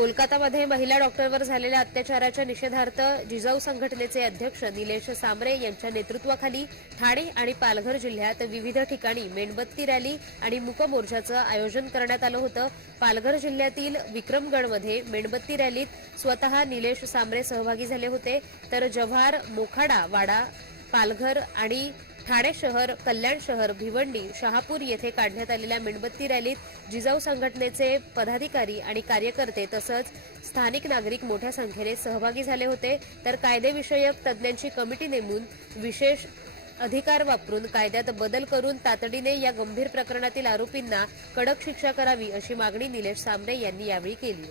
कोलकातामध्ये महिला डॉक्टरवर झालेल्या अत्याचाराच्या निषेधार्थ जिजाऊ संघटनेचे अध्यक्ष निलेश सामरे यांच्या नेतृत्वाखाली ठाणे आणि पालघर जिल्ह्यात विविध ठिकाणी मेणबत्ती रॅली आणि मूकमोर्चाचं आयोजन करण्यात आलं होतं. पालघर जिल्ह्यातील विक्रमगडमध्ये मेणबत्ती रॅलीत स्वतः निलेश सामरे सहभागी झाले होते. तर जव्हार मोखाडा वाडा पालघर आणि ठाणे शहर कल्याण शहर भिवंडी शहापूर येथे काढण्यात आलेल्या मेणबत्ती रॅलीत जिजाऊ संघटनेचे पदाधिकारी आणि कार्यकर्ते तसंच स्थानिक नागरिक मोठ्या संख्येने सहभागी झाले होते. तर कायदेविषयक तज्ज्ञांची कमिटी नेमून विशेष अधिकार वापरून कायद्यात बदल करून तातडीने या गंभीर प्रकरणातील आरोपींना कडक शिक्षा करावी अशी मागणी निलेश सामरे यांनी यावेळी केली.